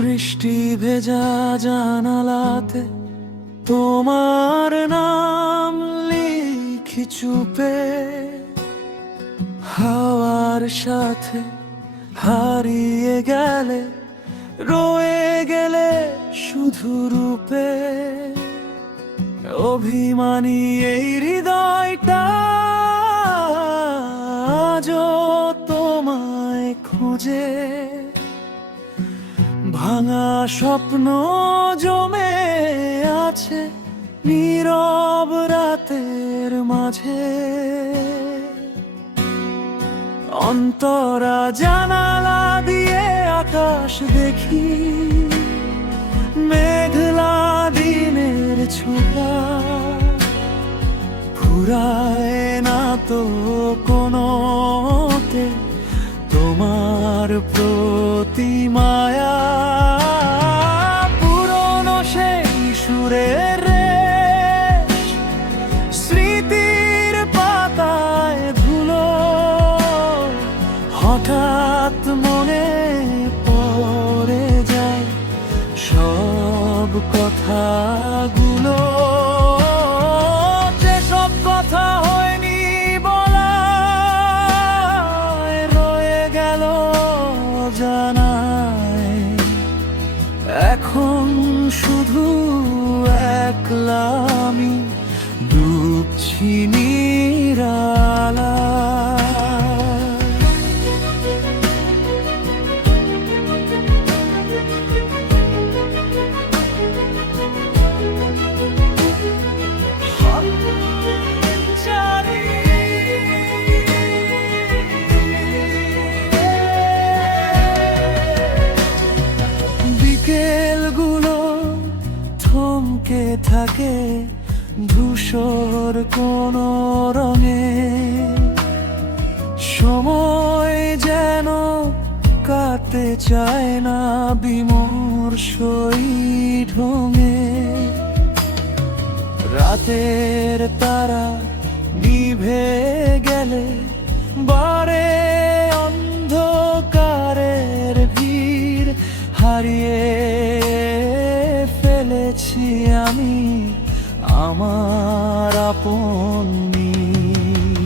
বৃষ্টি ভেজা জানালাতে তোমার নাম লিখি চুপে, হাওয়ার সাথে হারিয়ে গেলে, রয়ে গেলে শুধু রূপে। অভিমানী এই হৃদয়টা আজও তোমায় খোঁজে, ভাঙা স্বপ্ন জমে আছে নীরব রাতের মাঝে। অন্তরা জানালা দিয়ে আকাশ দেখি, মেঘলা দিনের ছোঁয়া ফুরায় না তো কোনোতে তোমার প্রতি মায়া। পুরনো সেই সুরের রেশ স্মৃতির পাতায় ধুলো, হঠাৎ মনে পড়ে যায় সব কথাগুলো, যেসব কথা হয়নি বলা, রয়ে গেল জানায়। এখন শুধু একলা আমি ডুবছি নিরালা। বিকেলগুলো থমকে থাকে ধূসর কোন রঙে, সময় যেন কাটতে চায় না বিমর্ষই ঢঙে। রাতের তারা নিভে গেলে বারে অন্ধকারের ভিড়, হারিয়ে ফেলেছি আমি আমার আপন।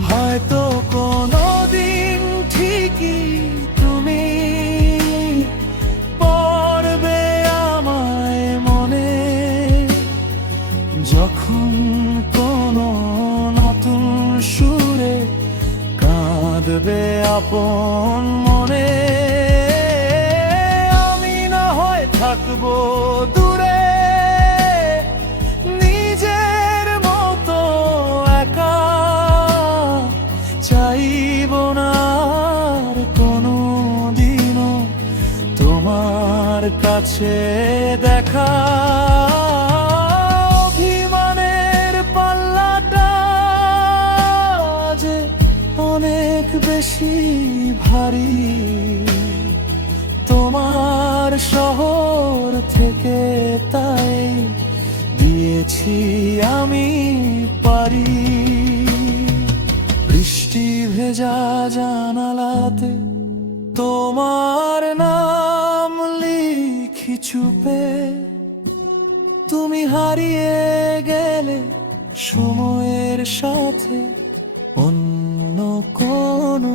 হয়তো কোনোদিন ঠিকই তুমি পড়বে আমায় মনে, যখন কোনো নতুন সুরে কাঁদবে আপন মনে। আমি না হয় থাকবো দূরে নিজের মতো একা, চাইব না আর কোনো দিনও তোমার কাছে দেখা। অভিমানের পাল্লাটা যে অনেক বেশি ভারী, তোমার শহর থেকে তাই দিয়েছি আমি পারি। বৃষ্টি ভেজা জানালাতে তোমার নাম লিখি চুপে, তুমি হারিয়ে গেলে সময়ের সাথে অন্য কোনো